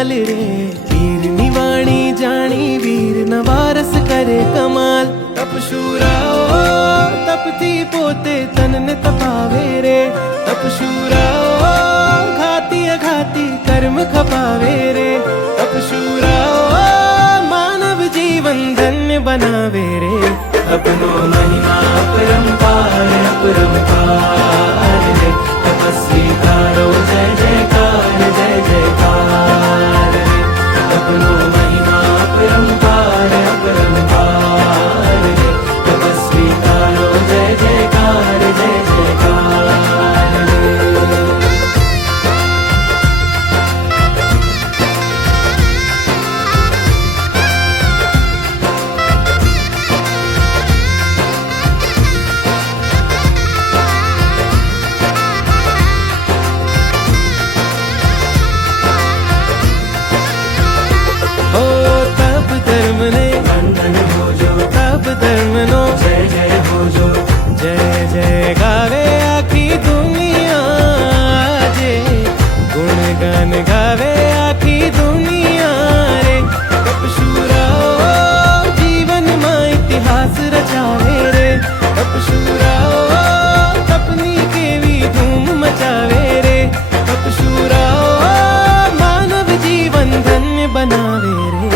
कमाल रे। वीर निवाणी जानी वीर नवारस करे कमाल। तप शूरा ओ तपती पोते तन ने तपावे रे। तप शूरा ओ घाती अघाती कर्म खपावे रे। तप शूरा ओ मानव जीवन धन्य बनावे रे। अपनो महिमा अपरंपार अपरंपार रे। तपस्वी कारो जय जयकार जय जयकार रे। अपनो महिमा अपरंपार अपरंपार रे। तपस्वी कारो जय जयकार जय जयकार रे। तप धर्म नो जय जय हो जो। जय जय गावे आखी दुनिया जे। गुण गान गावे आखी दुनिया रे। तप शूरा ओ जीवन मा इतिहास रचावे रे। तप शूरा ओ तपनी केवी धूम मचावे रे। तप शूरा ओ मानव जीवन धन्य बनावे रे।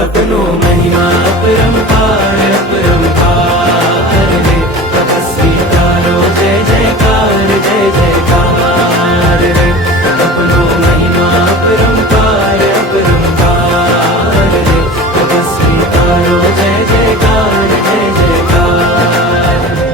अपनो महिमा अपरंपार अपरंपार रे। तपस्वी कारो जय जयकार जय जयकार रे। अपनो महिमा अपरंपार अपरंपार रे। तपस्वी कारो जय जयकार जय जयकार रे।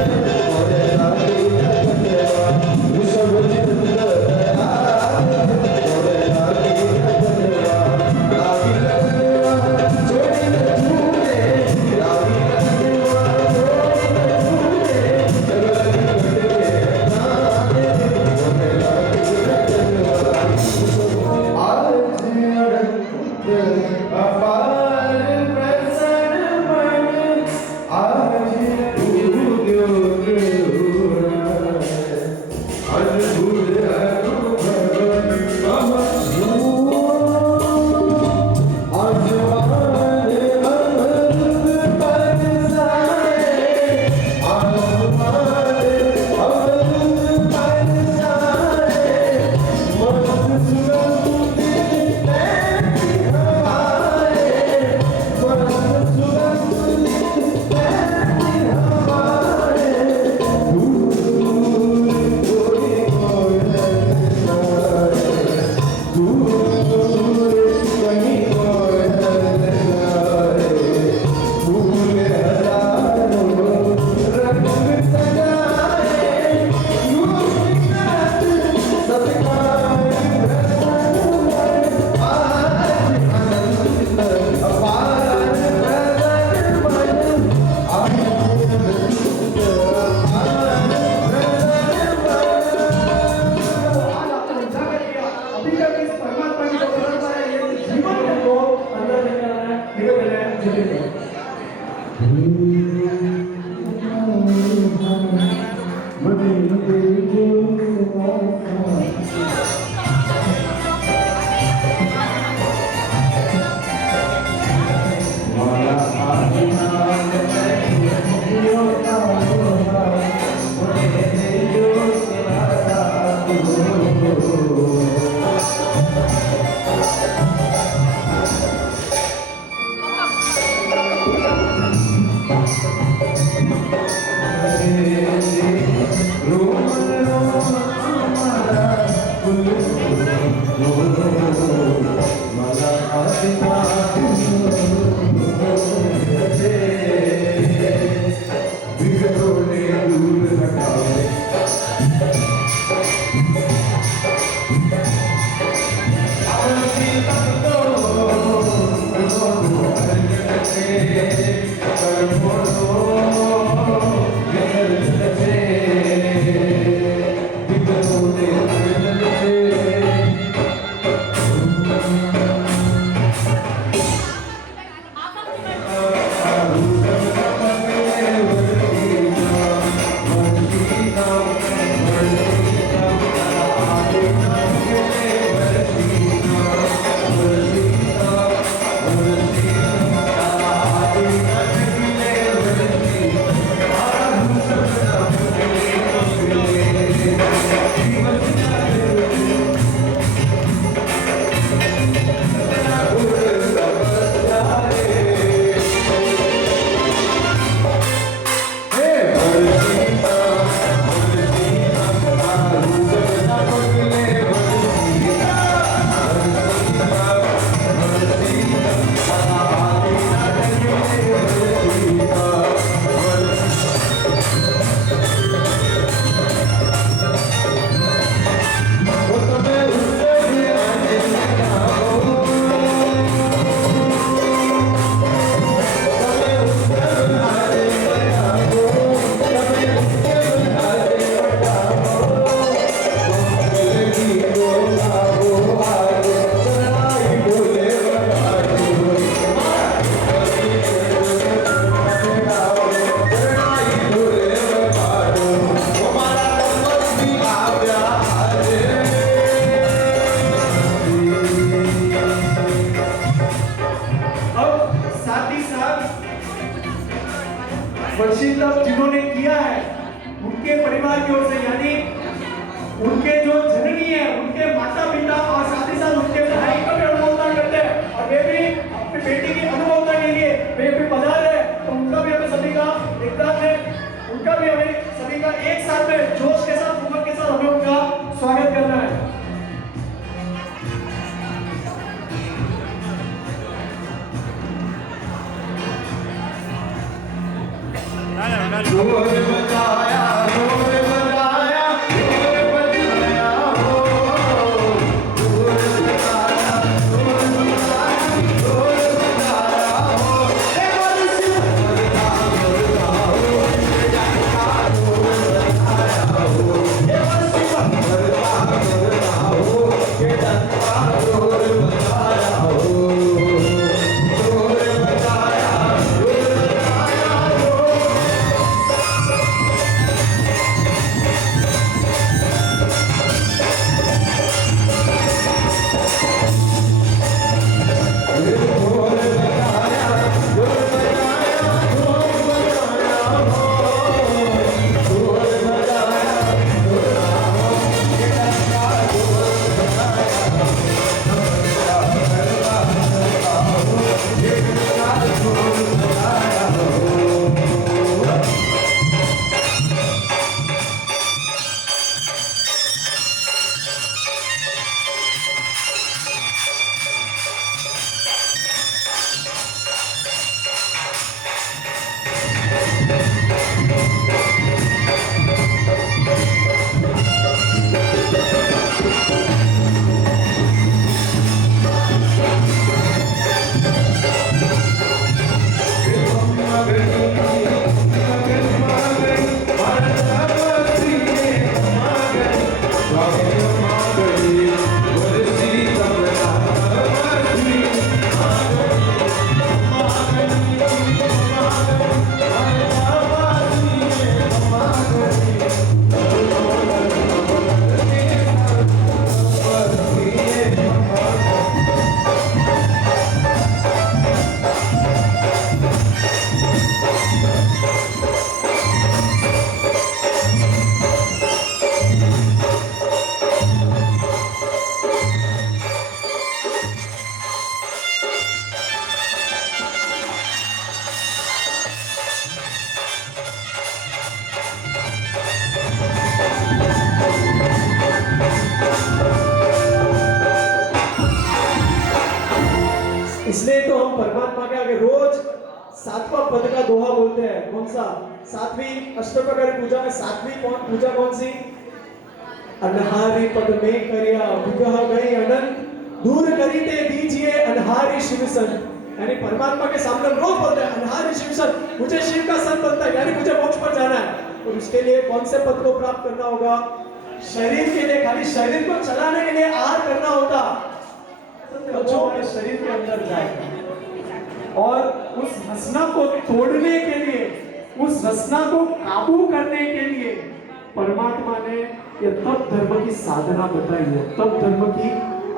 वर्षित तब जिन्होंने किया है उनके परिवार की ओर से, यानी उनके जो जननी है, उनके माता पिता और साथ ही साथ उनके भाई का भी अनुमोदन करते हैं, और वे भी अपनी बेटी की अनुमोदन के लिए वे भी पधार रहे, तो उनका भी हमें सभी का एकता है, उनका भी हमें सभी का एक साथ में जोश के साथ, उमंग के साथ हमें उनका स्वागत करना है। ढोल बजाया, ढोल बजाया, ढोल बजाया हो, ढोल बजाया, ढोल बजाया, ढोल बजाया हो, हे वर्षी बजता बजता हो, हे जंका ढोल बजाया हो, हे वर्षी बजता बजता हो, हे जंका ढोल बजाया हो, ढोल बजाया, ढोल बजाया हो। इसलिए तो हम परमात्मा के आगे रोज सातवां पद का दोहा बोलते हैं। कौन सा? सातवीं अष्टप्रकारी पूजा में सातवीं पूजा कौन सी? अनहारी पद में करिया विगह गई अनंत, दूर करी ते दीजिए अनहारी शिव सन। यानी परमात्मा के सामने रोज बोलते हैं अनहारी शिव सन, मुझे शिव का सन बनता है, यानी मुझे मोक्ष पर जाना है। और उसके लिए कौन से पद को प्राप्त करना होगा? शरीर के लिए, खाली शरीर को चलाने के लिए आहार करना होता, तो जो हमारे शरीर के अंदर जाएगा। और उस रसना को तोड़ने के लिए, उस रसना को काबू करने के लिए परमात्मा ने ये तप धर्म की साधना बताई है, तप धर्म की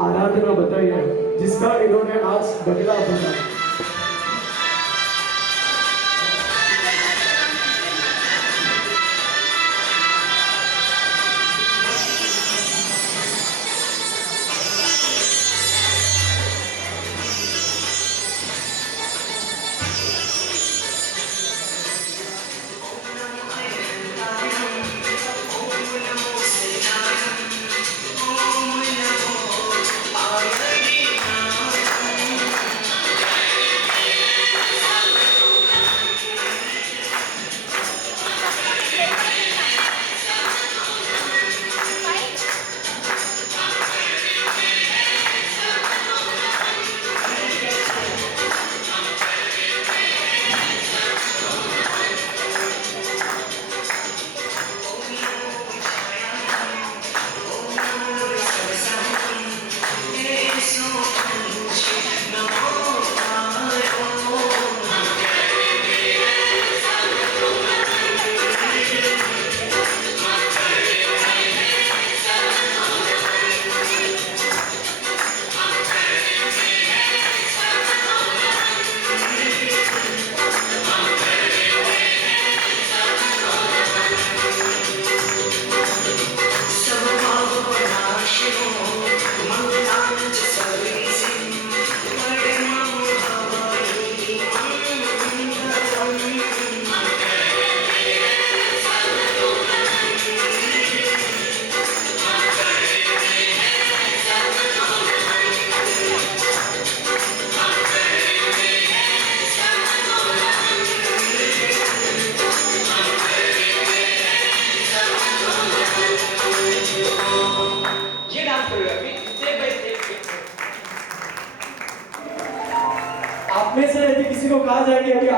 आराधना बताई है, जिसका इन्होंने आज बदला बना।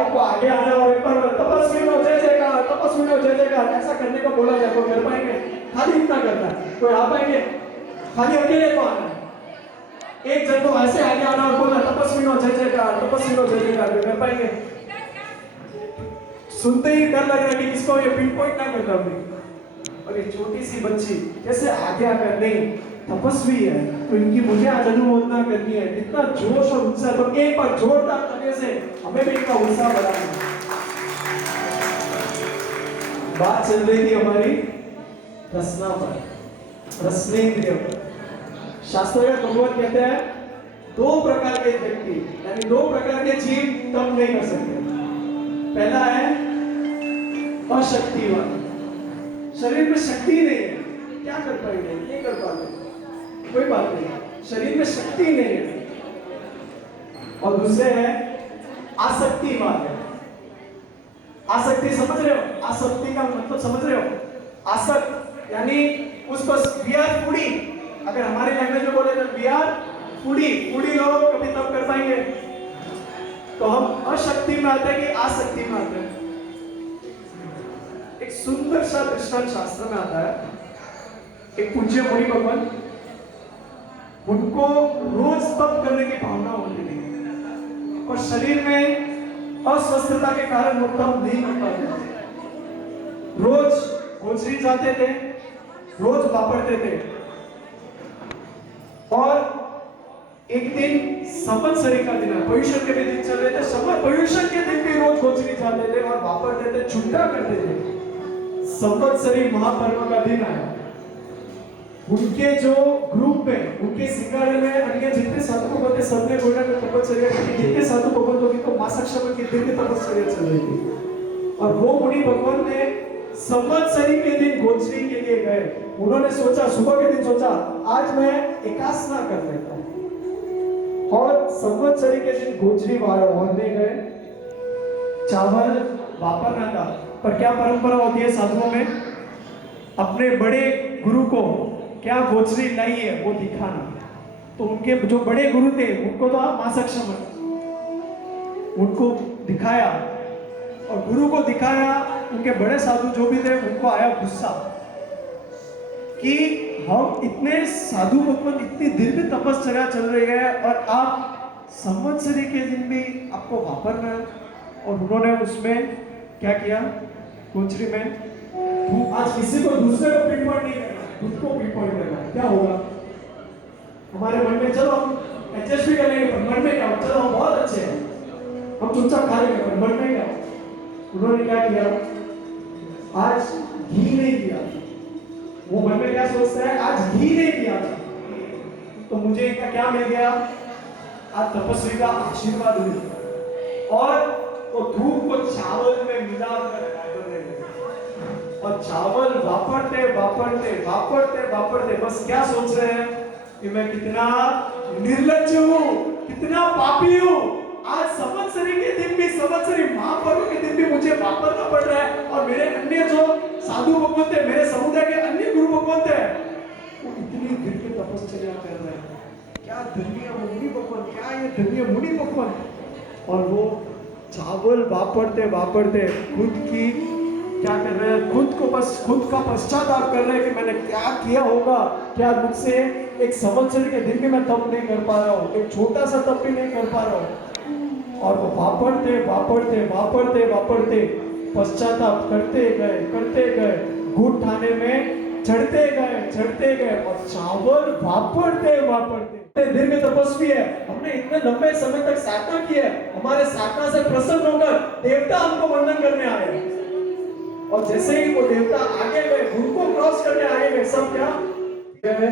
आपको आगे आना और एक बार तपस्वी नो जय जयकार, तपस्वी नो जय जयकार ऐसा करने को बोला जाए तो कर पाएंगे? खाली इतना करना है, कोई आ पाएंगे? खाली अकेले को आना है। एक जन को ऐसे आगे आना और बोलना तपस्वी नो जय जयकार, तपस्वी नो जय जयकार, कर पाएंगे? सुनते ही डर लग रहा है कि इसको ये पिन पॉइंट ना करता अभी। और ये छोटी सी बच्ची कैसे आगे आकर नहीं तपस्वी है तो इनकी मुझे आज अनुमोदना करनी है, इतना जोश और उत्साह, तो एक बार जोरदार तालियों से हमें भी इनका उत्साह बढ़ाना है। बात चल रही थी हमारी रसना पर, रसनेंद्रिय पर। शास्त्र में भगवान कहते हैं दो प्रकार के व्यक्ति यानी दो प्रकार के जीव तप नहीं कर सकते। पहला है अशक्तिवान, शरीर में शक्ति नहीं है, क्या कर पाएंगे? नहीं कर पाते, कोई बात नहीं, शरीर में शक्ति नहीं है। और दूसरे हैं आसक्तिवान। आसक्ति समझ रहे हो? आसक्ति का मतलब समझ रहे हो? आसक्त यानी उस पर वी आर फूडी, अगर हमारी लैंग्वेज में बोले तो वी आर फूडी। फूडी लोग कभी तब कर पाएंगे? तो हम अशक्ति में आते हैं कि आसक्ति में आते हैं? एक सुंदर सा दृष्टांत शास्त्र में आता है। एक पूज्य मुनि भगवान, उनको रोज तप करने की भावना होती थी और शरीर में अस्वस्थता के कारण वो तप नहीं कर पाते। रोज गोचरी जाते थे, रोज वापरते थे और एक दिन संवत्सरी का दिन है, पर्युषण के भी दिन चल रहे थे, समय पर्युषण के दिन भी रोज गोचरी जाते थे और वापरते थे, छुट्टा करते थे। संवत्सरी महापर्व का दिन आया। उनके जो ग्रुप में, उनके सिंगारे में अन्य जितने साधु भगवान थे सबने बोला कि तपस्या की, जितने साधु भगवान लोग को मासक्षम की दिन की तपस्या चल रही थी और वो मुनि भगवान ने संवत्सरी के दिन गोचरी के लिए गए। उन्होंने सोचा, सुबह के दिन सोचा आज मैं एकासना कर लेता हूं और संवत्सरी के दिन गोचरी वाहने गए। चावल वापरना था, पर क्या परंपरा होती है साधुओं में, अपने बड़े गुरु को क्या गोचरी लाई है वो दिखाना। तो उनके जो बड़े गुरु थे उनको तो मासक्षम उनको दिखाया और गुरु को दिखाया। उनके बड़े साधु जो भी थे उनको आया गुस्सा कि हम इतने साधु भगवान इतनी दीर्घ तपस्या चल रही है और आप संवत्सरी के दिन भी आपको वापरना है। और उन्होंने उसमें क्या किया, गोचरी में आज किसी को दूसरे को पिन पॉइंट नहीं करना, खुद को पिन पॉइंट करना। क्या होगा हमारे मन में, चलो हम एडजस्ट भी कर लेंगे पर मन में क्या, चलो हम बहुत अच्छे हैं, हम चुपचाप खा लेंगे पर मन में क्या। उन्होंने क्या किया, आज घी नहीं दिया। वो मन में क्या सोचता है, आज घी नहीं दिया तो मुझे क्या मिल गया, आज तपस्वी का आशीर्वाद मिला। और वो धूप को चावल में मिलाकर और चावल वापरते वापरते वापरते वापरते बस क्या सोच रहे हैं कि मैं कितना निर्लज्ज हूं, कितना पापी हूं। आज संवत्सरी के दिन भी, संवत्सरी महापर्व के दिन भी मुझे वापरना पड़ रहा है और मेरे अन्य जो साधु भगवान थे, मेरे समुदाय के अन्य गुरु भगवान थे, वो इतनी दीर्घ तपस्या कर रहे हैं। क्या धन्य मुनि भगवान, क्या ये धन्य मुनि भगवान। और वो चावल वापरते वापरते खुद की क्या कर रहे हैं, खुद को बस खुद का पश्चाताप कर रहे हैं कि मैंने क्या किया होगा, क्या मुझसे एक संवत्सर के दिन भी मैं तप नहीं कर पा रहा हूँ, एक छोटा सा तप भी नहीं कर पा रहा हूँ। और वो वापरते वापरते वापरते वापरते पश्चाताप करते गए, घूट ठाने में चढ़ते गए और चावल वापरते वापरते। दीर्घ तपस्वी है, हमने इतने लंबे समय तक साधना की है, हमारे साधना से प्रसन्न होकर देवता हमको वंदन करने आए और जैसे ही वो देवता आगे गए, उनको क्रॉस करके आगे गए, सब क्या गए,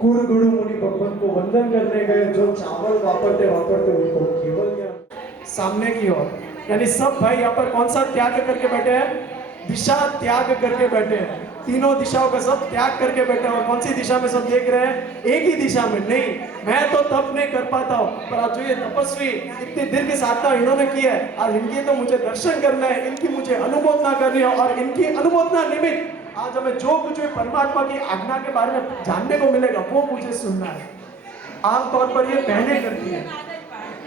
कुरगुरु मुनि भगवान को वंदन करने गए जो चावल वापरते वापरते उनको केवल क्या सामने की ओर। यानी सब भाई यहाँ पर कौन सा त्याग करके बैठे हैं, दिशा त्याग करके बैठे हैं, तीनों दिशाओं का सब त्याग करके बैठे हैं। और कौन सी दिशा में सब देख रहे हैं, एक ही दिशा में। नहीं मैं तो तप नहीं कर पाता हूँ, पर आज जो ये तपस्वी इतनी दीर्घ साधना इन्होंने की है, आज इनकी तो मुझे दर्शन करना है, इनकी मुझे अनुमोदना करनी है और इनकी अनुमोदना निमित्त आज हमें जो कुछ भी परमात्मा की आज्ञा के बारे में जानने को मिलेगा वो मुझे सुनना है। आमतौर पर ये बहनें करती है,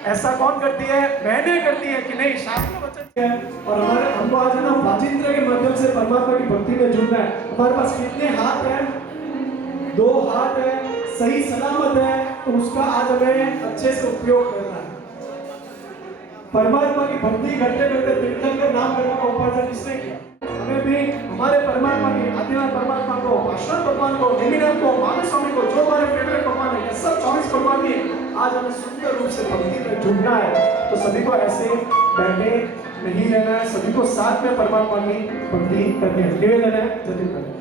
ऐसा कौन करती है? बहनें करती है कि नहीं? शास्त्र वचन है। और हमारे हमको आज है ना वाचिंत्र के माध्यम से परमात्मा की भक्ति में जुड़ना है। हमारे पास कितने हाथ हैं? 2 हाथ है, सही सलामत है, तो उसका आज हमें अच्छे से उपयोग करना है। परमात्मा की भक्ति करते करते तीर्थंकर का नाम करने का उपार्जन किसने किया? हमें भी हमारे परमात्मा के आदिनाथ परमात्मा को, पार्श्वनाथ भगवान को, नेमिनाथ को, महावीर स्वामी को, जो हमारे फेवरेट भगवान है, ये सब 24 भगवान की आज हमें सुंदर रूप से भक्ति में जुड़ना है। तो सभी को ऐसे बैठे नहीं रहना है, सभी को साथ में परमात्मा की भक्ति करनी है। निवेदन है, जल्दी करें।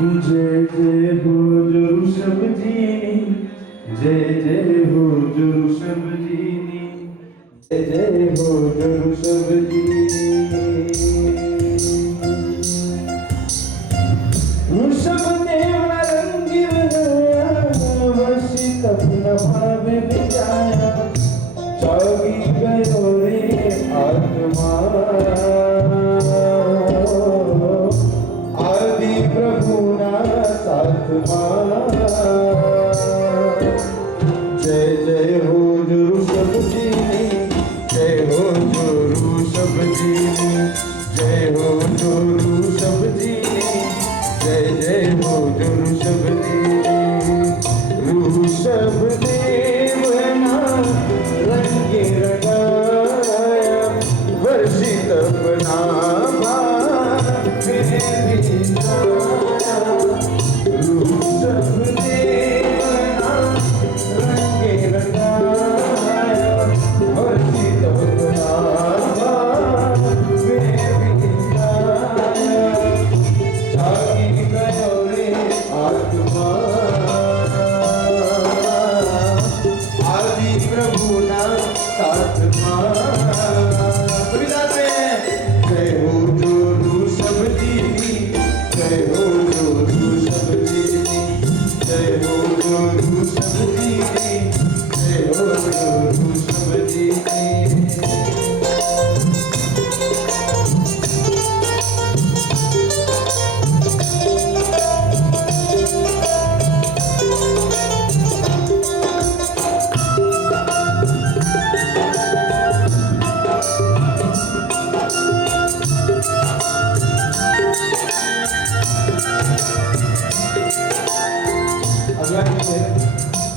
जय जय हो जो ऋषभ जीनी, जय जय हो जो ऋषभ जीनी, जय जय हो जो ऋषभ जीनी। ऋषभ देव रंगी वर्षित अपना भाव बिजाया, जागी गयो रे आत्मा, आदि प्रभु ना साथ जय जय हो जो ऋषभ जीनी, जय हो जो ऋषभ जीनी, जय हो जो ऋषभ जीनी, जय जय हो जो ऋषभ जीनी। ऋषभ देव ना रंगे रंगाया, वर्षित अपना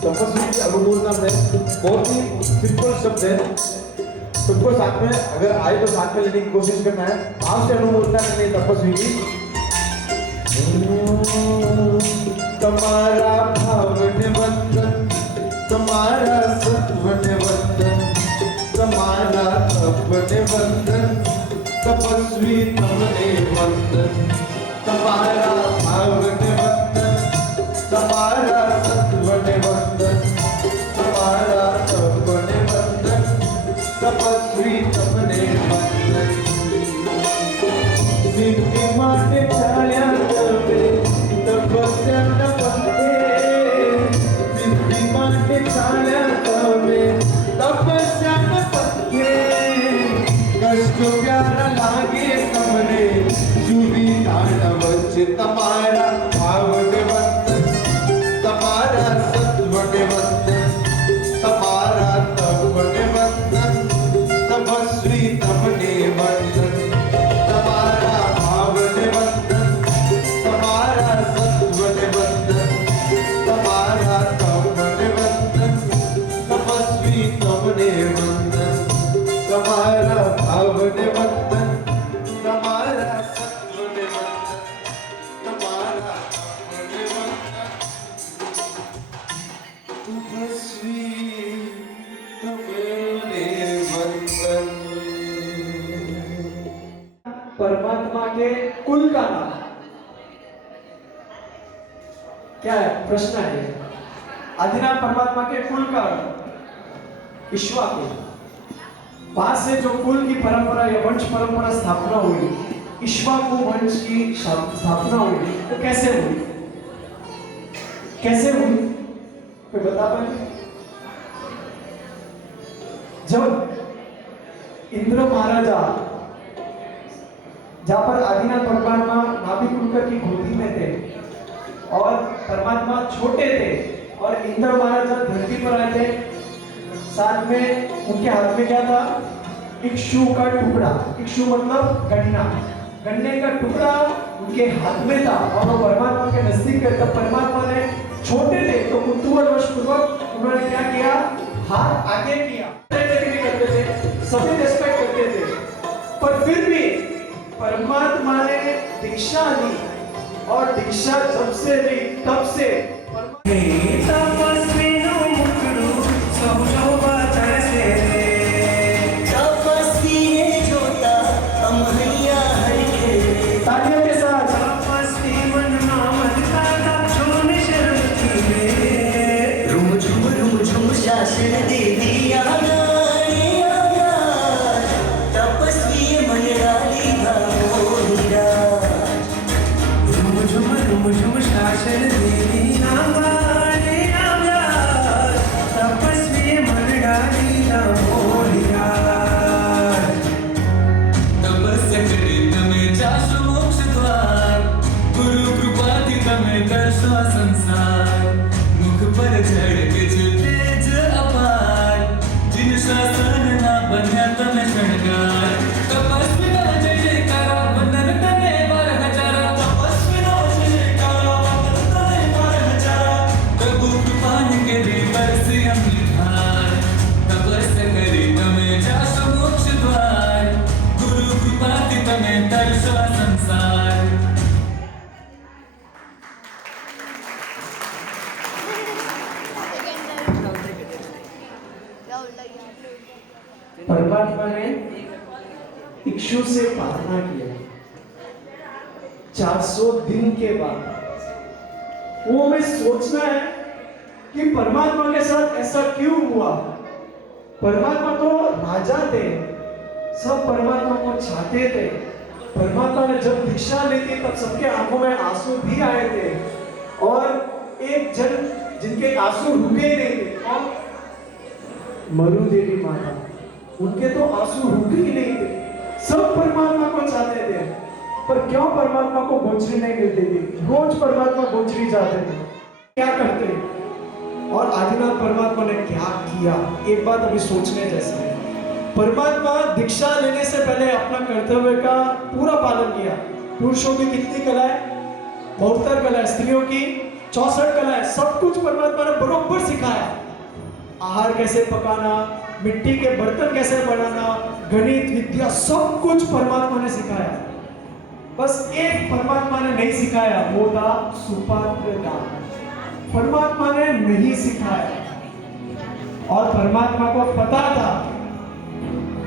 तपस्वी की अनुमोदना है। बहुत ही सिंपल शब्द है, सबको साथ में अगर आए तो साथ में लेने की कोशिश करना है। आपसे अनुमोदना करनी है तपस्वी की। तुम्हारा भाव निबंधन, तुम्हारा सत्व निबंधन, तुम्हारा तप निबंधन, तपस्वी तुमने वंदन। तुम्हारा भाव निबंधन, तुम्हारा सत्व निबंधन, तुम्हारा तप निबंधन, तपस्वी तुमने वंदन। सिद्धि माटे छाया तबे तपस्या न पंथे, सिद्धि माटे छाया तबे तपस्या न पंथे। कष्ट प्यारा लागे तमने जुदी दान वच्चे, तुम्हारा भाव निबंधन, तुम्हारा सत्व निबंधन, तुम्हारा तप निबंधन, तपस्वी तुमने वंदन। तुम्हारा भाव निबंधन, तुम्हारा सत्व निबंधन, तुम्हारा तप निबंधन, तपस्वी तुमने वंदन। तुम्हारा भाव निबंधन, तुम्हारा सत्व निबंधन, तुम्हारा तप निबंधन, तपस्वी तुमने वंदन। परमात्मा के कुल का नाम क्या है? प्रश्न है ये। आदिनाथ परमात्मा के कुल का इक्ष्वाकु, वहां से जो कुल की परंपरा या वंश परंपरा स्थापना हुई, इक्ष्वाकु वंश की स्थापना हुई, तो कैसे हुई? कैसे हुई कोई बता पाए? जब इंद्र महाराजा, जहां पर आदिनाथ परमात्मा नाभि कुंकर की गोदी में थे और परमात्मा छोटे थे और इंद्र महाराज जब धरती पर आए थे, साथ में उनके हाथ में क्या था? इक्षु का टुकड़ा। इक्षु मतलब गन्ना, गन्ने का टुकड़ा उनके हाथ में था और वो परमात्मा के नजदीक गए। तब परमात्मा ने, छोटे थे तो कुतूहलवश पूर्वक उन्होंने क्या किया? हाथ आगे किया। करते थे, सभी रिस्पेक्ट करते थे, पर फिर भी परमात्मा ने दीक्षा ली और दीक्षा जब से ली तब से तालियों के साथ शासन दे दिया तपस्वी मन डाली भावोरा झुम शासन देवी नामारे आव्यार तपस्वी मन डाली मोहिया तपस्या करे तमे जाशो मोक्ष द्वार गुरु कृपा थी तमे दर्शो संसार मुख पर चढ़ के जो तेज अपार जिन शासन ना बन्या तमे शणगार तपस्वी ना जय जयकारा वंदन करे बार हजारा तपस्वी ना जय जयकारा वंदन करे बार हजारा प्रभु कृपा करे बरसे अमृत धार तपस्या करे तमे जाशो मोक्ष द्वार गुरु कृपा थी तमे दर्शो संसार परमात्मा ने इक्षु से प्रार्थना किया 400 दिन के बाद। वो हमें सोचना है कि परमात्मा के साथ ऐसा क्यों हुआ। परमात्मा तो राजा थे, सब परमात्मा को चाहते थे। परमात्मा ने जब दीक्षा ली थी तब सबके आंखों में आंसू भी आए थे और एक जन जिनके आंसू रुके नहीं थे, और मरु देवी माता, उनके तो आंसू रुके ही नहीं थे। सब परमात्मा को चाहते थे, पर क्यों परमात्मा को गोचरी नहीं मिलती थी? रोज परमात्मा गोचरी जाते थे, क्या करते? और आदिनाथ परमात्मा ने क्या किया? एक बात अभी सोचने जैसी है। परमात्मा दीक्षा लेने से पहले अपना कर्तव्य का पूरा पालन किया। पुरुषों की कितनी कला है? 72 कला है, स्त्रियों की 64 कला है। सब कुछ परमात्मा ने बरोबर सिखाया। आहार कैसे पकाना, मिट्टी के बर्तन कैसे बनाना, गणित विद्या, सब कुछ परमात्मा ने सिखाया। बस एक परमात्मा ने नहीं सिखाया, वो था सुपात्र दान। परमात्मा ने नहीं सिखाया और परमात्मा को पता था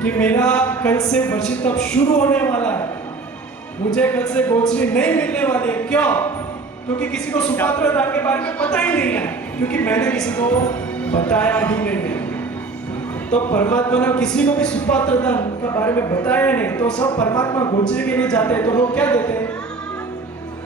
कि मेरा कल से वर्षित तब शुरू होने वाला है, मुझे कल से गोचरी नहीं मिलने वाली है। क्यों? क्योंकि किसी को सुपात्र दान के बारे में पता ही नहीं है, क्योंकि मैंने किसी को बताया ही नहीं है। तो परमात्मा ने किसी को भी सुपात्र दान के बारे में बताया नहीं, तो सब परमात्मा गोचरी के लिए जाते हैं तो लोग क्या देते हैं?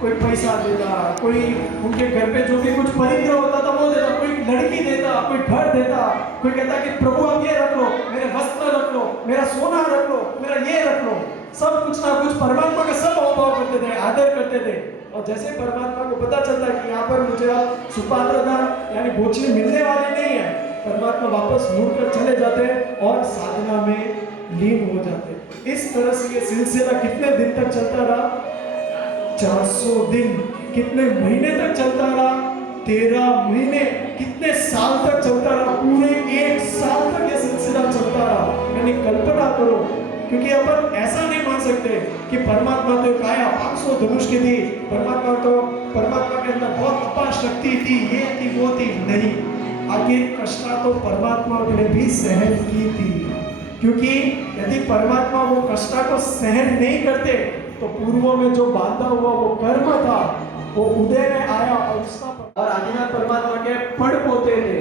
कोई पैसा देता, कोई उनके घर पे जो भी कुछ परिग्रह होता था वो देता, कोई लड़की देता, कोई घर देता, कोई कहता कि प्रभु आप ये रख लो, मेरे वस्त्र रख लो, मेरा सोना रख लो, मेरा ये रख लो। सब कुछ ना कुछ परमात्मा का सब अभाव करते थे, आदर करते थे। और जैसे परमात्मा को पता चलता कि यहाँ पर मुझे सुपात्र दान यानी गोचरी मिलने वाली नहीं है, परमात्मा वापस मुड़कर चले जाते और साधना में लीन हो जाते। इस तरह से ये सिलसिला कितने दिन तक चलता रहा? 400 दिन। कितने महीने तक चलता रहा? 13 महीने। कितने साल तक चलता रहा? पूरे 1 साल तक ये सिलसिला चलता रहा। यानी कल्पना करो, क्योंकि अपन ऐसा नहीं मान सकते कि परमात्मा तो काया 500 धनुष की थी, परमात्मा के अंदर बहुत अपार शक्ति थी, ये थी वो थी। नहीं, आखिर कष्टा तो परमात्मा ने भी सहन की थी, क्योंकि यदि परमात्मा वो कष्टा को सहन नहीं करते तो पूर्वों में जो बांधा हुआ वो कर्म था वो उदय में आया और उसका और आदिनाथ परमात्मा के पढ़ पोते थे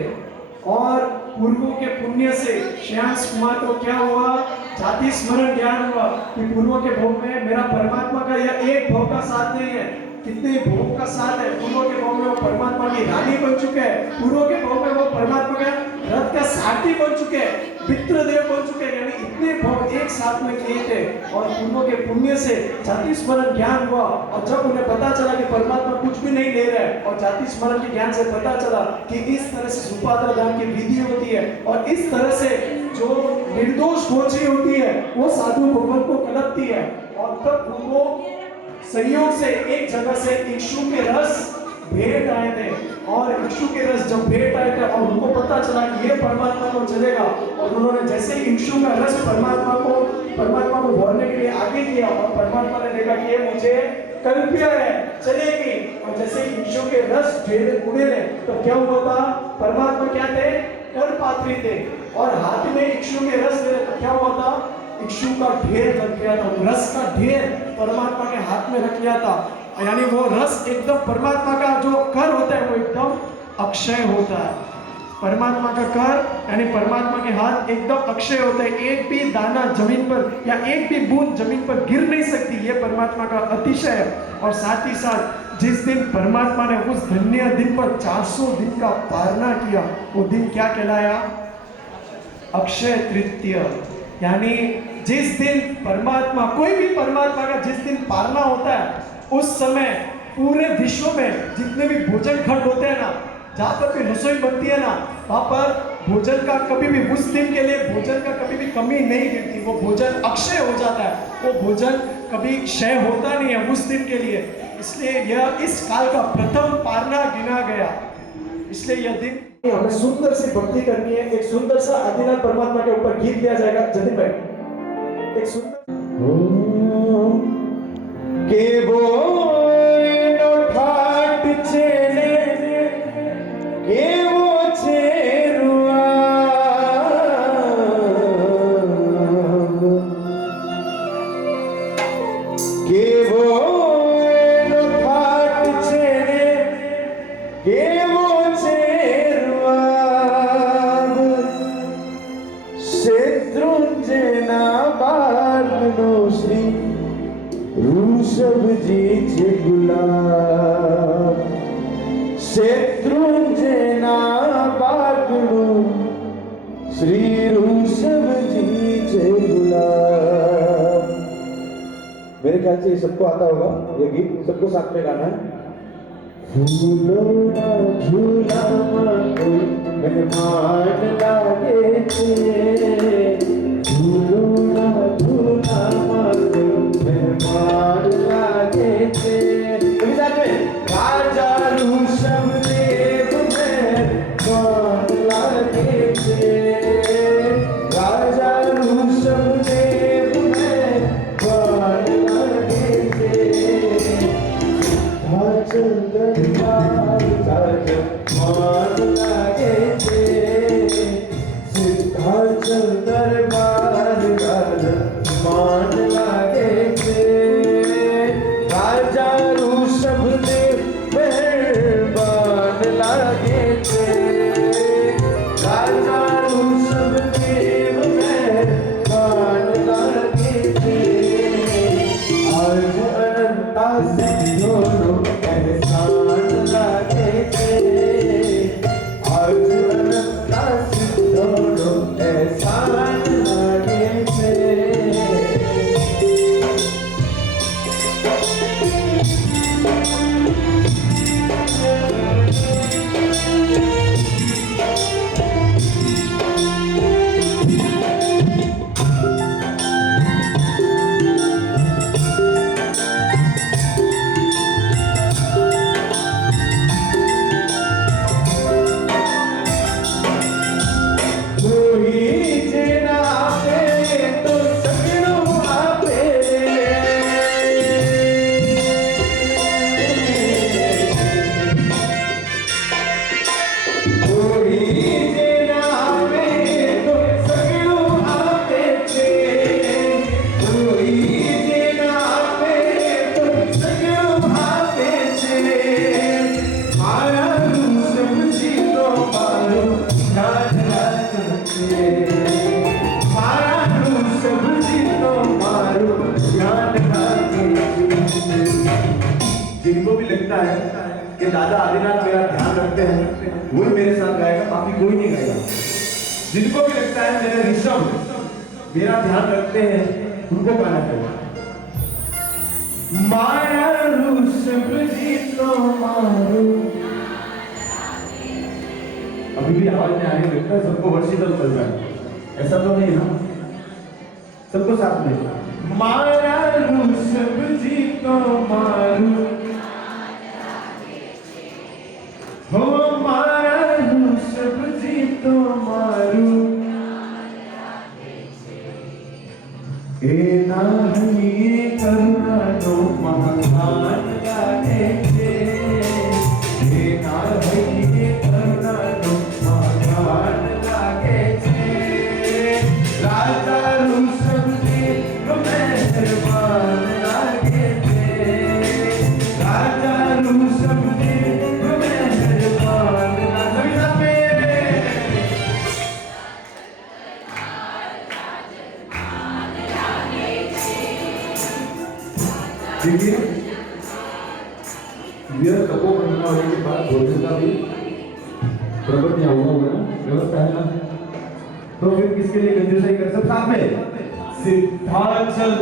और पूर्वों के पुण्य से श्यास कुमार को क्या हुआ? जाति स्मरण ज्ञान हुआ कि पूर्वों के भोग में मेरा परमात्मा का यह एक भोग का साथ नहीं है, कितने भोग का साथ है। पूर्वों के भोग में वो परमात्मा की रानी बन चुके हैं, पूर्वों के भोग में वो परमात्मा का रथ का सारथी बन चुके हैं, पितृदेव बन चुके हैं। यानी इतने भोग, एक एक साथ में किए थे और उन्हों के पुण्य से जाति स्मरण ज्ञान हुआ। और जब उन्हें पता चला कि परमात्मा कुछ भी नहीं ले रहा है और जाति स्मरण के ज्ञान से पता चला कि इस तरह से सुपात्र दान की विधि होती है और इस तरह से जो निर्दोष गोची होती है वो साधु भगवान को कलपती है। और तब उनको संयोग से एक जगह से इक्षु के रस भेंट आए थे और इक्षु के रस जब भेंट आए थे और उनको पता चला कि ये परमात्मा को चलेगा और उन्होंने जैसे ही इक्षु का रस परमात्मा को भरने के लिए आगे किया और परमात्मा ने देखा कि ये मुझे कल्प्य है चलेगी। और जैसे ही इक्षु के रस भेंट उड़े तो क्या हुआ था, परमात्मा क्या थे, करपात्री थे और हाथ में इक्षु के रस ले तो क्या हुआ था, इक्षु का ढेर लग गया था। रस का ढेर परमात्मा के हाथ में रख लिया था। यानी वो रस एकदम परमात्मा का जो कर होता है वो एकदम अक्षय होता है। परमात्मा का कर यानी परमात्मा के हाथ एकदम अक्षय होता है। एक भी दाना जमीन पर या एक भी बूंद जमीन पर गिर नहीं सकती, ये परमात्मा का अतिशय है। और साथ ही साथ जिस दिन परमात्मा ने उस धन्य दिन पर 400 दिन का पारना किया वो दिन क्या कहलाया, अक्षय तृतीय। यानी जिस दिन परमात्मा, कोई भी परमात्मा का जिस दिन पारना होता है उस समय पूरे विश्व में जितने भी भोजन खंड होते हैं ना, जहाँ पर भी रसोई बनती है ना, वहाँ पर भोजन का कभी भी उस दिन के लिए भोजन का कभी भी कमी नहीं गिरती। वो भोजन अक्षय हो जाता है, वो भोजन कभी क्षय होता नहीं है उस दिन के लिए। इसलिए यह इस काल का प्रथम पारना गिना गया। इसलिए यह दिन हमें सुंदर सी भक्ति करनी है। एक सुंदर सा आदिनाथ परमात्मा के ऊपर गीत दिया जाएगा। जतिन भाई एक सुंदर के बोलो ठाट चेले के वो चेरुआ के बोलो ठाट चेले के वो चेरुआ शत्रुंजना बालनो श्री ऋषभ जी छे गुलाब शत्रुंजना बागणु श्री ऋषभ जी छे गुलाब। मेरे ख्याल से ये सबको आता होगा, ये गीत सबको साथ में गाना है। फूलों ना झूला कोई मेहमान लागे थे, फूलों ना झूला मेहमान लागे थे। कभी साथ में राजा ऋषभ देव मेहमान लागे थे, राजा ऋषभ देव मेहमान लागे थे। मान लागे थे, सिद्धाचल दरबार मान लागे थे। राजा ऋषभ देव मेहमान लागे थे, राजा ऋषभ देव मेहमान लागे थे। आज अनंता सिद्धों एहसान लागे थे, आज अनंता सिद्धों एहसान लागे थे। जिनको भी लगता है कि दादा आदिनाथ मेरा ध्यान रखते हैं वही मेरे साथ गाएगा, बाकी कोई नहीं गाएगा। जिनको भी लगता है मेरे ऋषभ मेरा ध्यान रखते हैं उनको गाना चाहिए। माया ऋषभ जी तो मारू, अभी भी आवाज में आने लगता है सबको वर्षितम चल रहा है, ऐसा तो नहीं ना? सबको साथ में माया ऋषभ जी तो मारू, हो माया ऋषभ जी तो मारू, ए नाही करुणा नो महान गाने छे, ए नाही करुणा नो महान लागे छे, राजा ऋषभ देव मेहरबान लागे छे, राजा ऋषभ देव मेहरबान लागे छे। देखिए यह कपो बनना होने के बाद भोजन का भी प्रबंध यहाँ हुआ ना, व्यवस्था है ना? तो फिर किसके लिए कंजूसाई कर, सब साथ में सिद्धाचल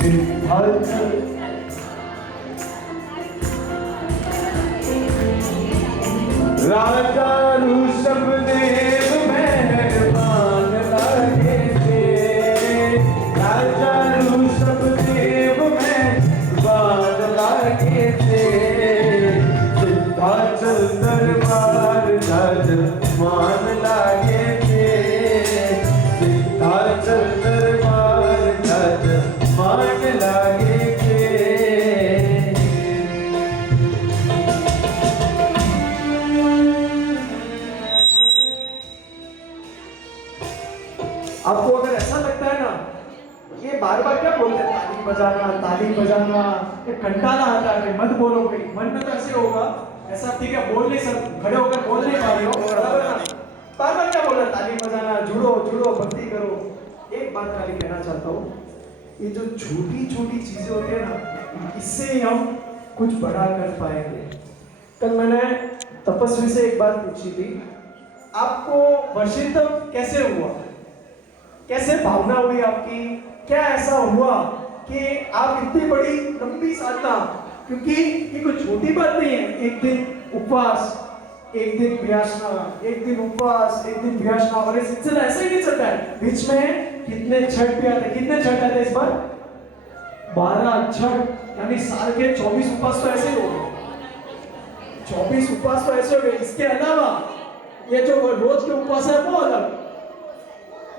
सिद्धाचल राजा ऋषभ देव मेहरबान लागे छे, राजा ऋषभ देव मेहरबान लागे छे, सिद्धाचल दरबार जजमान लागे छे, सिद्धाचल दरबार जजमान लागे छे। आपको अगर ऐसा लगता है ना, ये बार बार क्या बोलते हैं, ताली बजाना, ये कंटाला आता है, मत बोलो भाई, मन में तो ऐसे होगा, ऐसा ठीक है, बोल नहीं सब खड़े होकर बोल नहीं पा रहे हो, बराबर ना? बार बार क्या बोल रहे हैं, ताली बजाना, जुड़ो जुड़ो भक्ति करो। एक बात खाली कहना चाहता हूँ, ये जो छोटी छोटी चीजें होती है ना, इससे ही हम कुछ बड़ा कर पाएंगे। कल मैंने तपस्वी से एक बात पूछी थी, आपको वर्षितम कैसे हुआ, कैसे भावना हुई आपकी, क्या ऐसा हुआ कि आप इतनी बड़ी लंबी साधना, क्योंकि ये कोई छोटी बात नहीं है, एक दिन उपवास, एक दिन व्यासना, एक दिन उपवास, एक दिन व्यासना, और ये सिलसिला ऐसे ही नहीं चलता है। बीच में कितने छठ भी आते, कितने छठ आते इस बार? 12 छठ, यानी साल के 24 उपवास तो ऐसे हो गए, 24 उपवास तो ऐसे हो गए। इसके अलावा ये जो रोज के उपवास है वो अलग,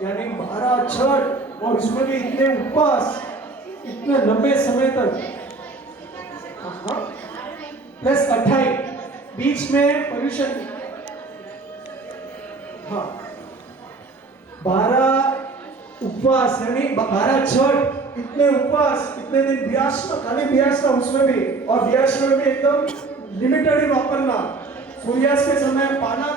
यानी 12 छठ, और इसमें भी इतने उपवास, इतने लंबे समय तक, प्लस 28 बीच में पर्यूषण, हाँ 12 उपवास, यानी 12 छठ, इतने उपवास, इतने दिन व्यासना, खाली व्यासना उसमें भी, और व्यासना में भी एकदम लिमिटेड ही वापरना, सूर्यास्त के समय पाना।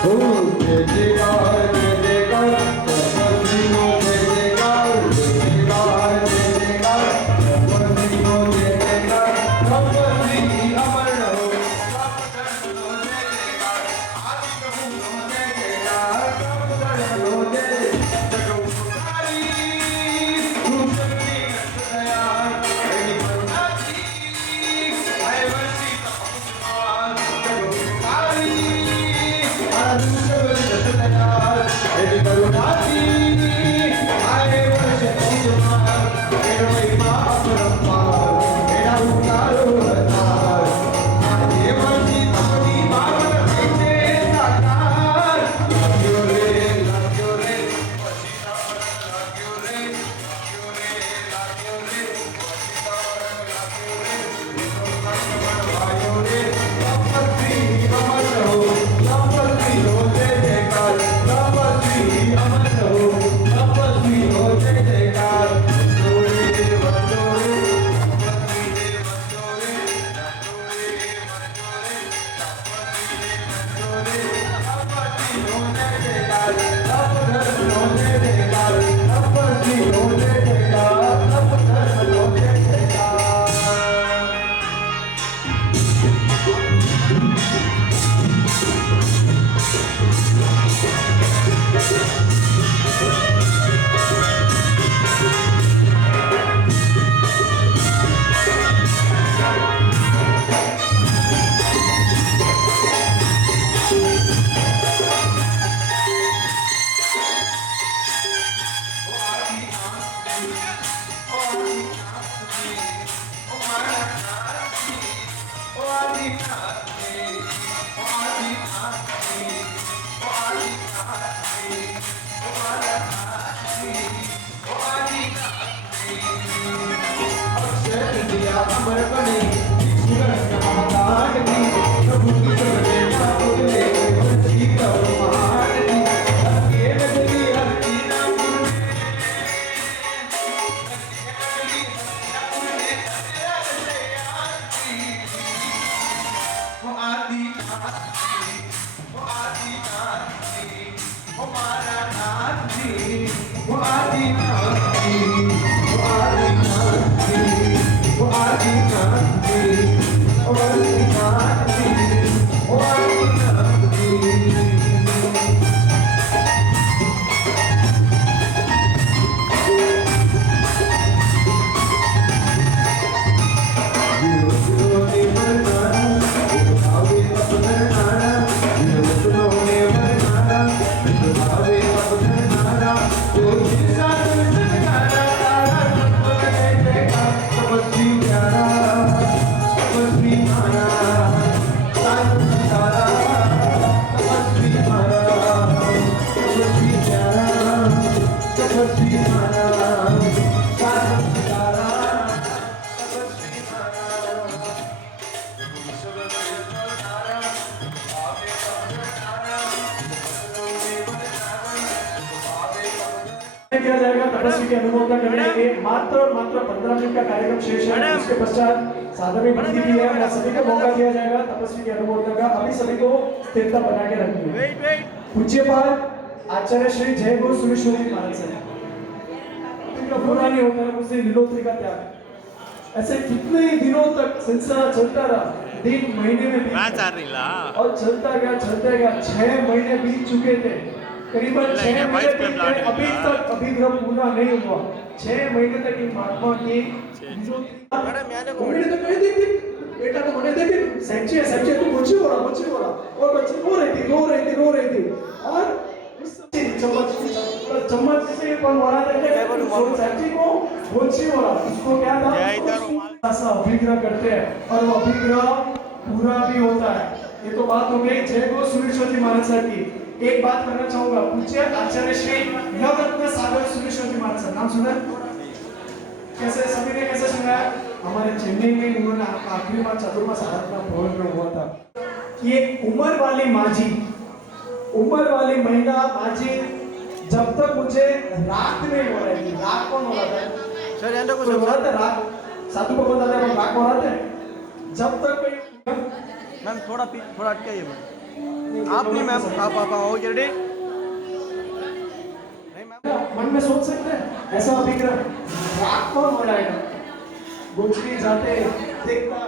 हो जय जयकार जय जयकार तपस्विनो जय जयकार जय जयकार जय जयकार तपस्विनो जय जयकार तपस्वी अमर रहो तपस्विनो जय जयकार आदि प्रभुनो जय जयकार तपस्विनो जय जगोपकारी रूपशक्ति दयाल हरि करुणाची आय वर्षी तपस्विनो जगोपकारी किया जाएगा तपस्वी के अनुमोदन करने के लिए मात्र और मात्र 15 मिनट का कार्यक्रम शेष है। उसके पश्चात साधवी भक्ति भी है और सभी को मौका दिया जाएगा तपस्वी के अनुमोदन का। अभी सभी को स्थिरता बना के रखनी है। पूज्यपाद आचार्य श्री जय गुरु सुरेश्वरी महाराज से पूरा नहीं होता है मुझसे नीलोत्री का त्याग। ऐसे कितने दिनों तक सिलसिला चलता रहा, दिन महीने में बीत और चलता गया 6 महीने बीत चुके थे। करीबन 6 महीने बीत गए, अभी तक अभिग्रह पूरा नहीं हुआ। 6 महीने तक इन महात्मा की तो कहीं देख बेटा तो मैंने देखे सच्चे तो मुझे हो रहा और बच्चे रो रही थी और चम्मच से कौन मारा था सच्ची को बोझी हो रहा, उसको क्या था ऐसा अभिग्रह करते हैं और वो अभिग्रह पूरा भी होता है। ये तो बात हो गई जय गुरु सुरेश्वर जी महाराज सर की। एक बात करना चाहूंगा, पूज्य आचार्य श्री नवरत्न सागर सुरेश्वर जी महाराज सर, नाम सुना? कैसे सभी ने कैसे सुना है? हमारे चेन्नई में उन्होंने आखिरी बार चतुर्मास आराधना भवन में हुआ था कि एक उम्र वाली महिला माजी जब तक मुझे रात में हो रही थी। रात कौन हो रहा था सर? यार कुछ हो रहा था रात साधु को बता दे रात हो रहा था जब तक मैम थोड़ा अटकाइए मैम। आप नहीं मैम, आप आओ रेडी। मन में सोच सकते हैं ऐसा विग्रह राग कौन बनाएगा? गुजरी जाते देखता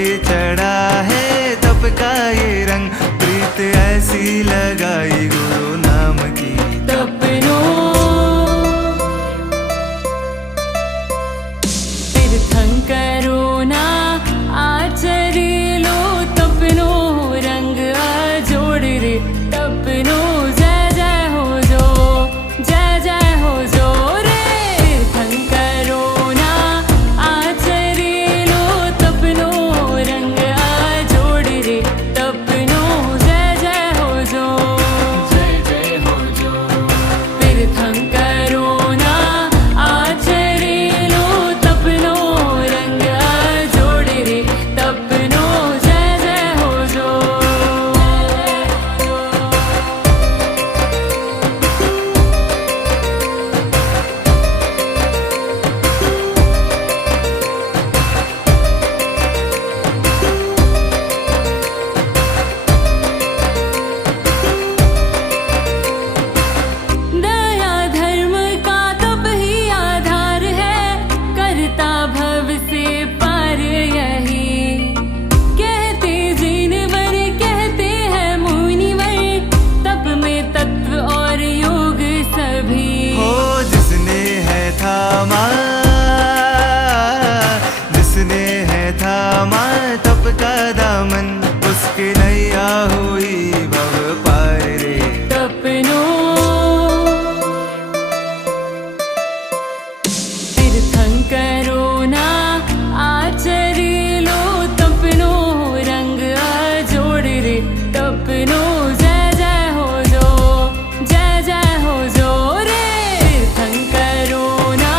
ये चढ़ा है तप का ये रंग, प्रीत ऐसी लगाई गुरु नाम की। तपनो तीर्थंकरो ना आचरी लो, तपनो रंग जोड़ रे, तपनो जय जय हो जो, जय जय हो जो रे। तीर्थंकरो ना आचरी लो, तपनो रंग जोड़ रे, तपनो जय जय हो जो, जय जय हो जो। तीर्थंकरो ना आचरी लो, तपनो रंग जोड़ रे, तपनो जय जय हो जो। दया धर्म का तप ही आधार है, करता भव से पार यही। कहते जिनवर कहते हैं मुनिवर, तप में तत्व और योग सभी। हो जिसने है थामा, जिसने है थामा तप का दामन, उसके नैया हुई भव पार रे। तपनो तीर्थंकरो ना आचरी लो, तपनो रंग जोड़ रे, तपनो जय जय हो जो, जय जय हो जो रे। तीर्थंकरो ना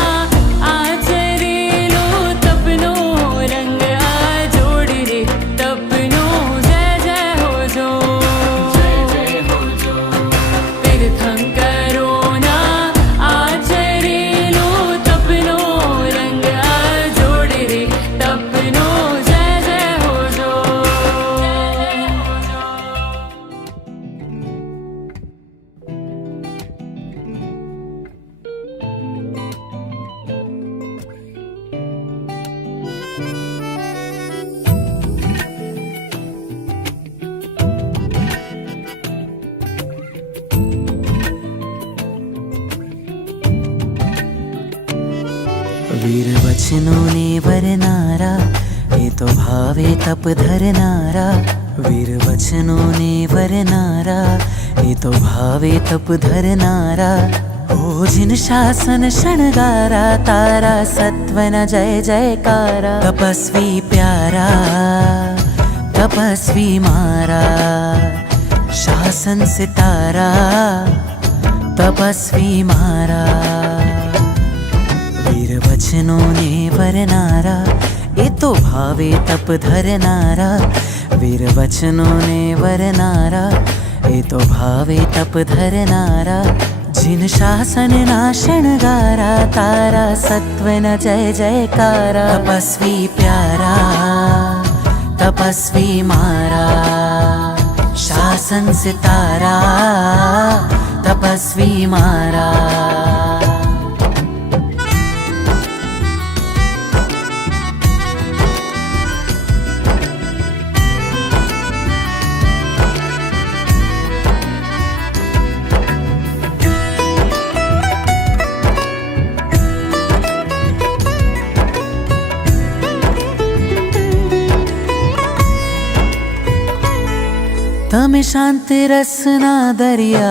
आचरी लो, तपनो रंग जोड़ रे, तपनो जय जय हो जो, जय जय हो जो। तीर्थंकरो ना आचरी लो, तपनो रंग जोड़ रे, तपनो जय जय हो जो, जय जय हो जो। वीर वचनों ने वरनारा, ये तो भावे तप धरनारा। वीर वचनों ने वरनारा, ये तो भावे तप धरनारा। हो जिन शासन शणगारा, तारा सत्वन जय जयकारा। तपस्वी प्यारा तपस्वी मारा, शासन सितारा तपस्वी मारा। वीर वचनों ने वरनारा, ये तो भावे तप धरनारा। वीर वचनों ने वरनारा, ये तो भावे तप धरनारा। जिन शासन ना शणगारा, तारा सत्वन जय जयकारा। तपस्वी प्यारा तपस्वी मारा, शासन सितारा तपस्वी मारा। तमे शांत रसना दरिया,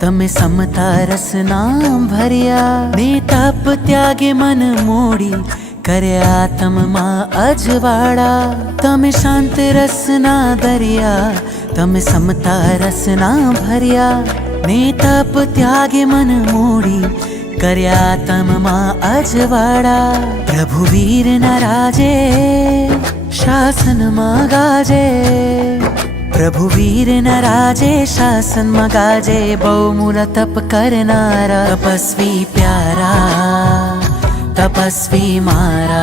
तमे समता रसना भरिया। नेताप त्यागे मन मोड़ी, करे आत्म माँ अजवाड़ा। तमे शांत रसना दरिया, तमे समता रसना भरिया। नेताप त्यागे मन मोड़ी, करे आत्म माँ अजवाड़ा। प्रभु वीर न राजे, शासन माँ गाजे। प्रभु वीर न राजे, शासन मगाजे। बहुमूल तप करनारा, तपस्वी प्यारा तपस्वी मारा।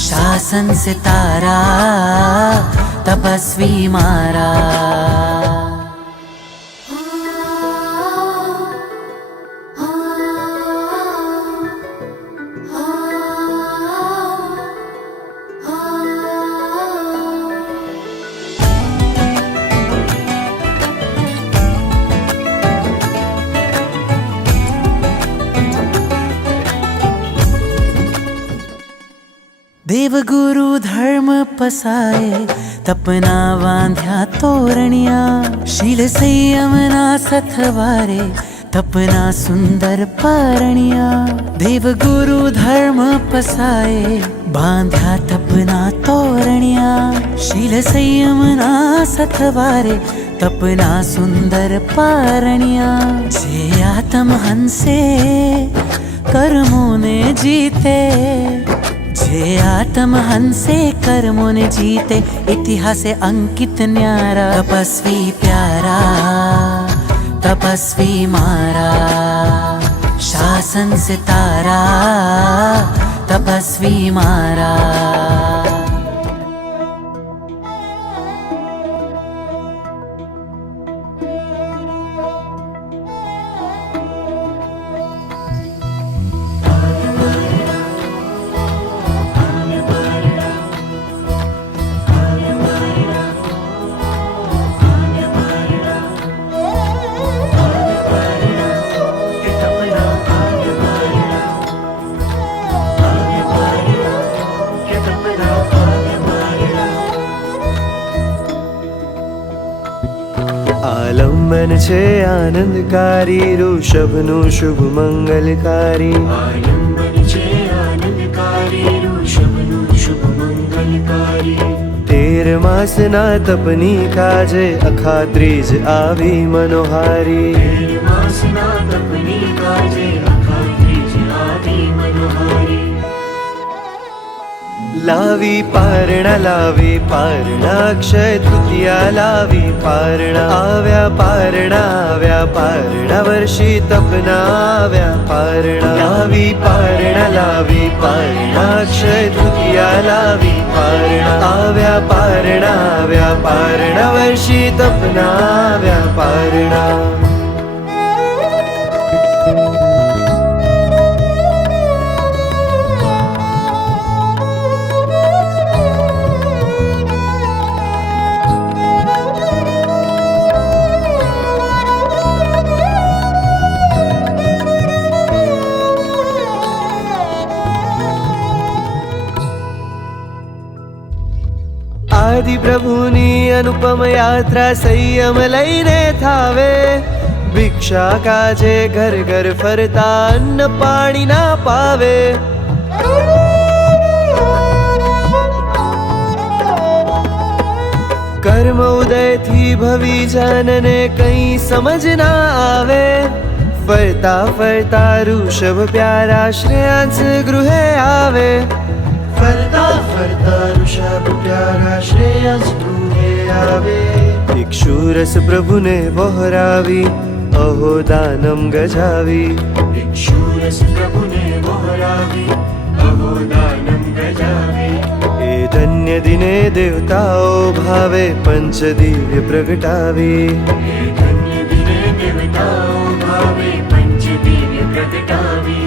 शासन सितारा तपस्वी मारा। देव गुरु धर्म पसाए तपना बांध्या तोरणिया शील संयम ना सथवारे तपना सुंदर पारणिया देव गुरु धर्म पसाए बांध्या तपना तोरणिया शील संयम ना सथवारे तपना सुंदर पारणिया जे आत्म हंसे कर्मों ने जीते जे आत्म हंसे कर्मों ने जीते इतिहासे अंकित न्यारा तपस्वी प्यारा तपस्वी मारा शासन सितारा तपस्वी मारा આલંબન છે આનંદકારી ઋષભનું શુભ મંગલકારી આલંબન છે આનંદકારી ઋષભનું શુભ મંગલકારી 13 માસના તપની કાજે અખાત્રીજ આવી મનોહારી 13 માસના તપની કાજે અખાત્રીજ આવી મનોહારી લાવી પારણા અક્ષય તૃતીયા લાવી પારણા આવ્યા પારણા વર્ષી તપના આવ્યા પારણા લાવી પારણા અક્ષય તૃતીયા લાવી પારણા આવ્યા પારણા વર્ષી તપના આવ્યા પારણા આદિ પ્રભુની અનુપમ યાત્રા સંયમ લઈને થાવે ભિક્ષા કાજે ઘર ઘર ફરતા અન્ન પાણી ના પાવે કર્મ ઉદય થી ભવી જનને કઈ સમજ ના આવે ફરતા ફરતા ઋષભ પ્યારા શ્રેયાંશ ગૃહે આવે ફરતા ફરતા ઋષભ પ્યારા શ્રેયસ ગૃહે આવે ઇક્ષુરસ પ્રભુને વહોરાવી અહો દાનમ ગજાવી ઇક્ષુરસ પ્રભુને વહોરાવી અહો દાનમ ગજાવી એ ધન્ય દિને દેવતાઓ ભાવે પંચદિવ્ય પ્રગટાવી એ ધન્ય દિને દેવતાઓ ભાવે પંચદિવ્ય પ્રગટાવી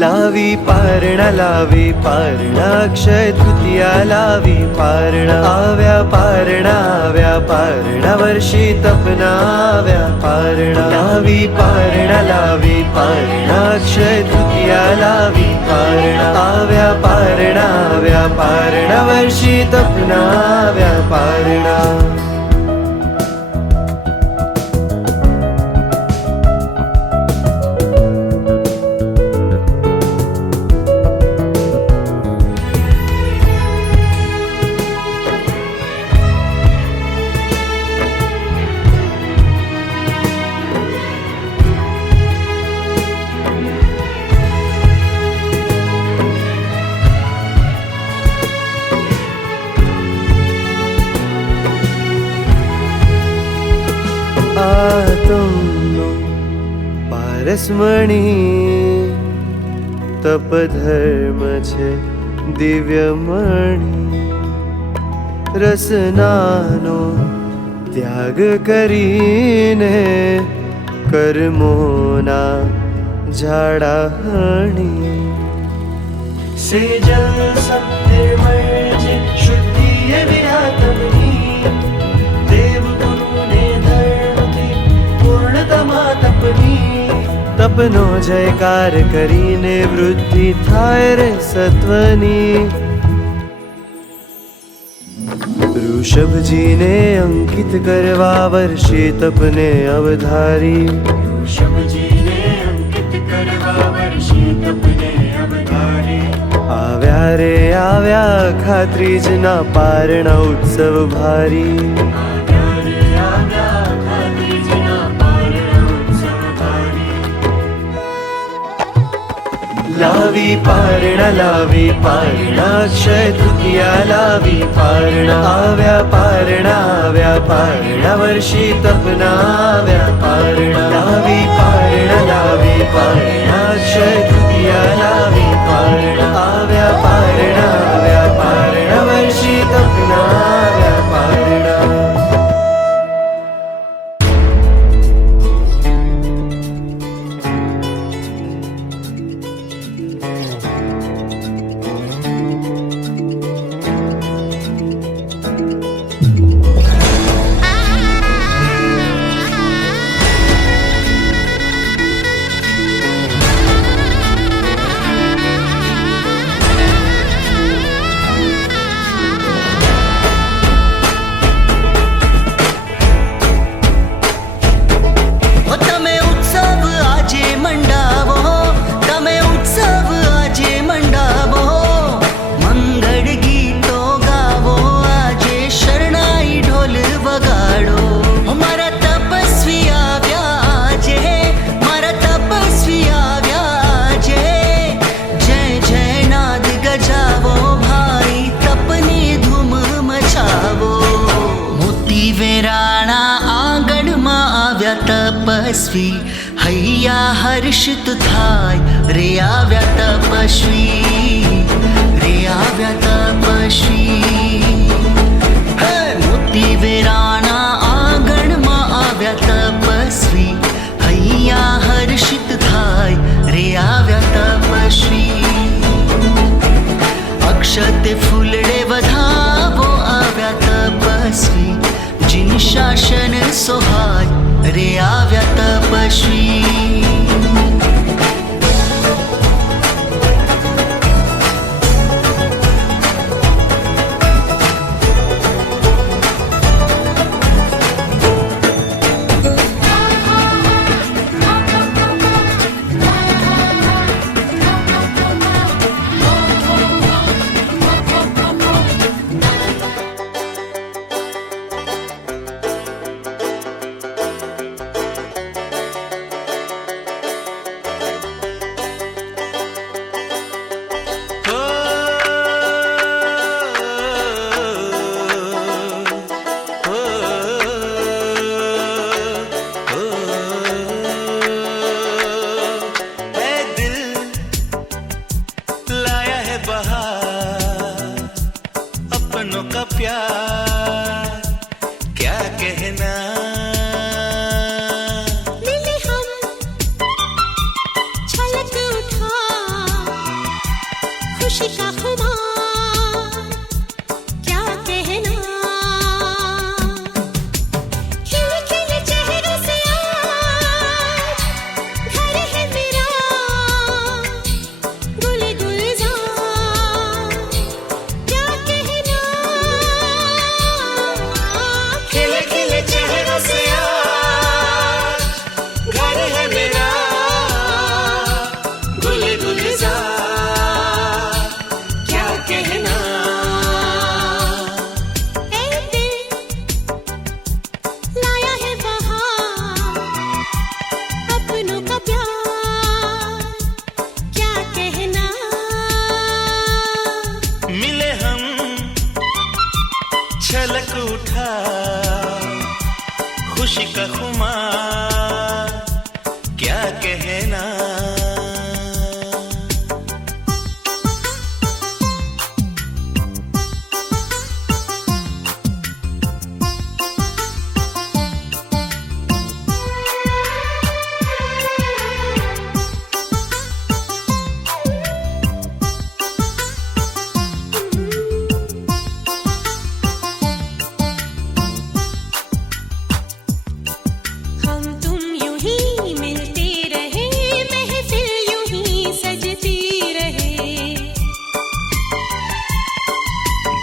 લાવી પારણા અક્ષય તૃતીયા લાવી પારણા આવ્યા પારણા વર્ષી તપના આવ્યા પારણા લાવી પારણા અક્ષય તૃતીયા લાવી પારણા આવ્યા પારણા વર્ષી તપના આવ્યા પારણા આતમનો પારસમણી તપ ધર્મ છે દિવ્યમણી રસનાનો ત્યાગ કરીને કર્મોના ઝાડા હણી સેજલ સમ નિર્મળ છે શુદ્ધિ એવી આત્મની દેવ ગુરુને ધર્મથી પૂર્ણતમા તપની તપ તપનો જયકાર કરીને વૃદ્ધિ થાય રે સત્વની. ઋષભજીને અંકિત કરવા વર્ષે તપને અવધારી. આવ્યા રે આવ્યા ખાત્રીજના પારણા ઉત્સવ ભારી. લાવી પારણા અક્ષય તૃતીયા લાવી પારણા. આવ્યા પારણા વર્ષી તપના આવ્યા પારણા. લાવી પારણા અક્ષય તૃતીયા લાવી પારણા. આવ્યા પારણા વર્ષી તપના આવ્યા પારણા. તપસ્વી હૈયા હર્ષિત થાય રે આવ્યા તપસ્વી રે આવ્યા તપસ્વી. હે મોતી વેરાના આંગણમાં આવ્યા તપસ્વી હૈયા હર્ષિત થાય રે આવ્યા તપસ્વી. અક્ષતે ફૂલડે વધાવો આવ્યા તપસ્વી જીન શાસન સોહાય રે આવ્યા તપસ્વી.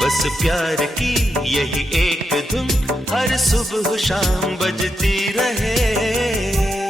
बस प्यार की यही एक धुन हर सुबह शाम बजती रहे।